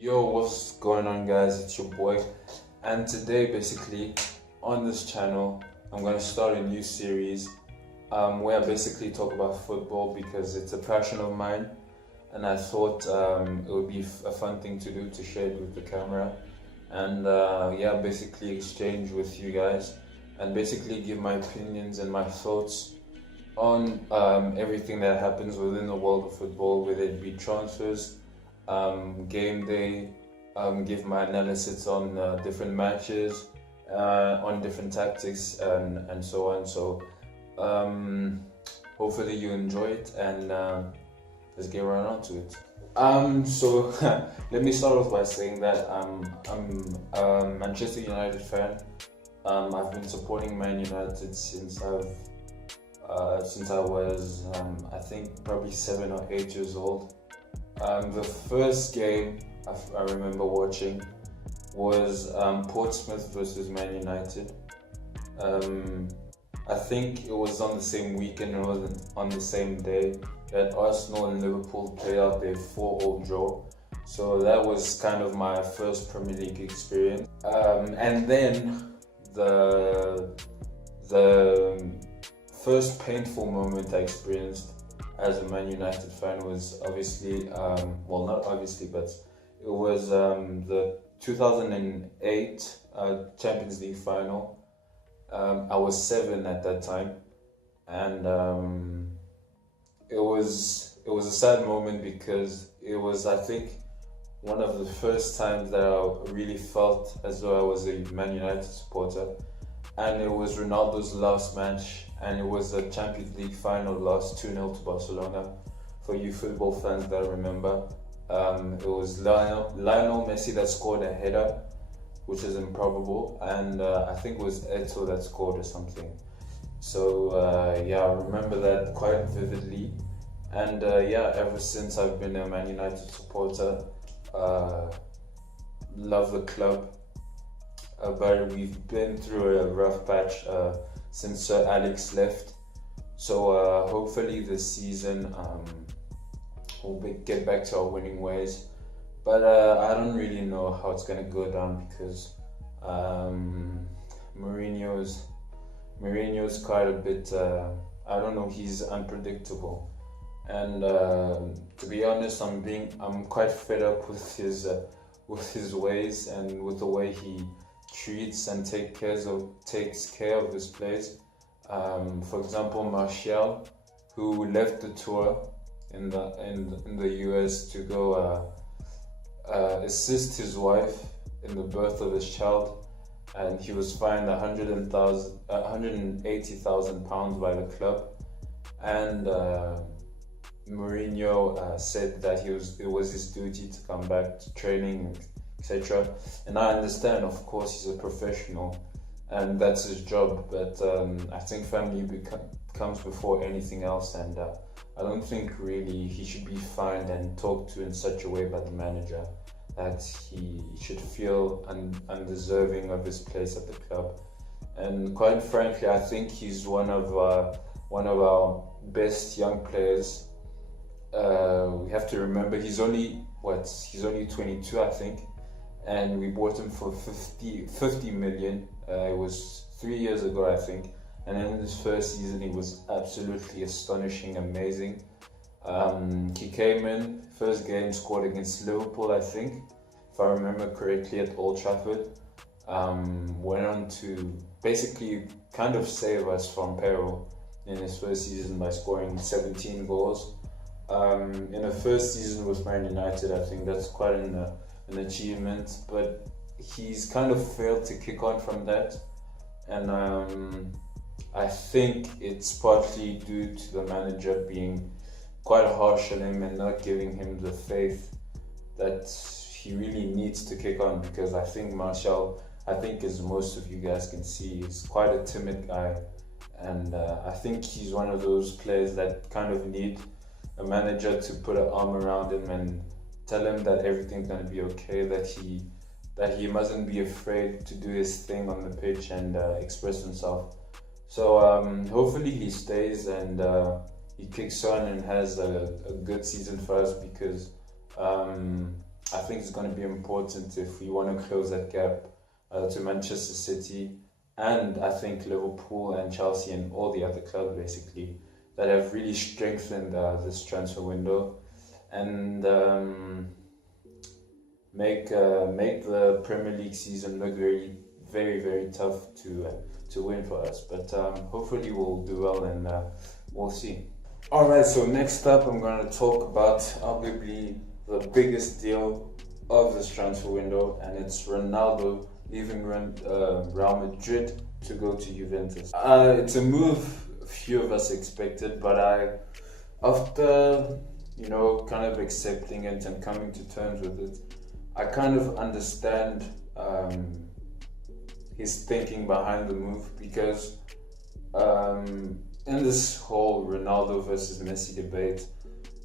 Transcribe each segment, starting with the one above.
Yo, what's going on, guys? It's your boy, and today, basically, on this channel, I'm gonna start a new series where I basically talk about football because it's a passion of mine, and I thought it would be a fun thing to do to share it with the camera, and yeah, basically exchange with you guys, and basically give my opinions and my thoughts on everything that happens within the world of football, whether it be transfers, game day, give my analysis on different matches, on different tactics, and so on. So hopefully you enjoy it, and let's get right on to it. So let me start off by saying that I'm a Manchester United fan. I've been supporting Man United since I was I think probably 7 or 8 years old. The first game I remember watching was Portsmouth versus Man United. I think it was on the same weekend, it wasn't on the same day that Arsenal and Liverpool played out their 4-4 draw. So that was kind of my first Premier League experience. And then the first painful moment I experienced as a Man United fan was obviously, well, not obviously, but it was the 2008 Champions League final. I was 7 at that time, and it was a sad moment because it was, I think, one of the first times that I really felt as though I was a Man United supporter, and it was Ronaldo's last match, and it was a Champions League final, lost 2-0 to Barcelona. For you football fans that remember, it was Lionel Messi that scored a header, which is improbable, and I think it was Eto'o that scored or something. So yeah, I remember that quite vividly, and yeah, ever since I've been a Man United supporter. Love the club, but we've been through a rough patch since Sir Alex left. So hopefully this season we'll get back to our winning ways. But I don't really know how it's gonna go down because Mourinho's quite a bit. I don't know. He's unpredictable, and to be honest, I'm quite fed up with his ways and with the way he treats and takes care of his players. For example, Martial, who left the tour in the US to go assist his wife in the birth of his child, and he was fined £180,000 by the club, and Mourinho said that it was his duty to come back to training, etc. And I understand, of course, he's a professional and that's his job, but I think family comes before anything else, and I don't think really he should be fined and talked to in such a way by the manager that he should feel undeserving of his place at the club. And quite frankly, I think he's one of our best young players. We have to remember he's only 22, I think, and we bought him for 50 million. It was 3 years ago, I think, and in his first season he was absolutely astonishing, amazing. He came in, first game scored against Liverpool, I think, if I remember correctly, at Old Trafford. Went on to basically kind of save us from peril in his first season by scoring 17 goals. In a first season with Man United, I think that's quite an achievement, but he's kind of failed to kick on from that, and I think it's partly due to the manager being quite harsh on him and not giving him the faith that he really needs to kick on, because I think Martial, as most of you guys can see, is quite a timid guy, and I think he's one of those players that kind of need a manager to put an arm around him and tell him that everything's going to be okay, that he mustn't be afraid to do his thing on the pitch and express himself. So hopefully he stays and he kicks on and has a good season for us, because I think it's going to be important if we want to close that gap to Manchester City, and I think Liverpool and Chelsea and all the other clubs basically that have really strengthened this transfer window, and make the Premier League season look very tough to win for us. But hopefully we'll do well, and we'll see. Alright, so next up I'm going to talk about arguably the biggest deal of this transfer window, and it's Ronaldo leaving Real Madrid to go to Juventus. It's a move few of us expected, but after kind of accepting it and coming to terms with it, I kind of understand his thinking behind the move, because in this whole Ronaldo versus Messi debate,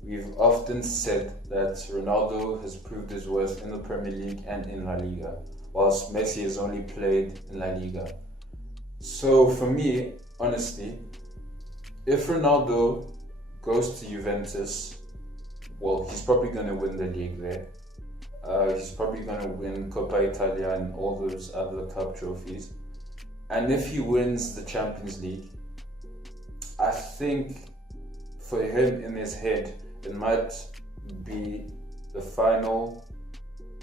we've often said that Ronaldo has proved his worth in the Premier League and in La Liga, whilst Messi has only played in La Liga. So for me, honestly, if Ronaldo goes to Juventus, well, he's probably going to win the league there. He's probably going to win Coppa Italia and all those other cup trophies. And if he wins the Champions League, I think for him in his head, it might be the final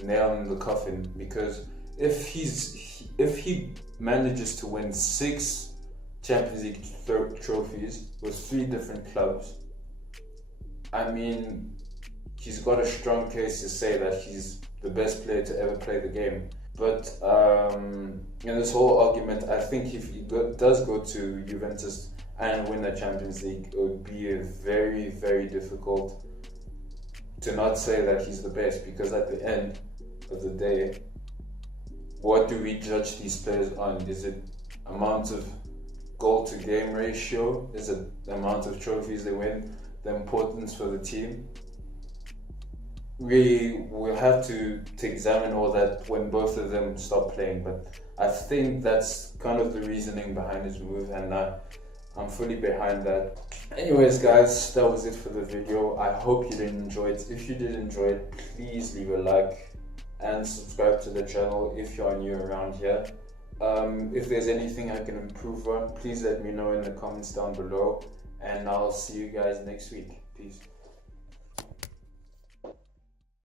nail in the coffin, because if he manages to win 6 Champions League trophies with 3 different clubs, I mean, he's got a strong case to say that he's the best player to ever play the game. But in this whole argument, I think if he does go to Juventus and win the Champions League, it would be very difficult to not say that he's the best, because at the end of the day, what do we judge these players on? Is it amount of goal to game ratio? Is it the amount of trophies they win? The importance for the team? We will have to examine all that when both of them stop playing, but I think that's kind of the reasoning behind his move, and I'm fully behind that. Anyways guys, that was it for the video. I hope you did enjoy it. If you did enjoy it, please leave a like and subscribe to the channel if you're new around here. If there's anything I can improve on, please let me know in the comments down below, and I'll see you guys next week. Peace.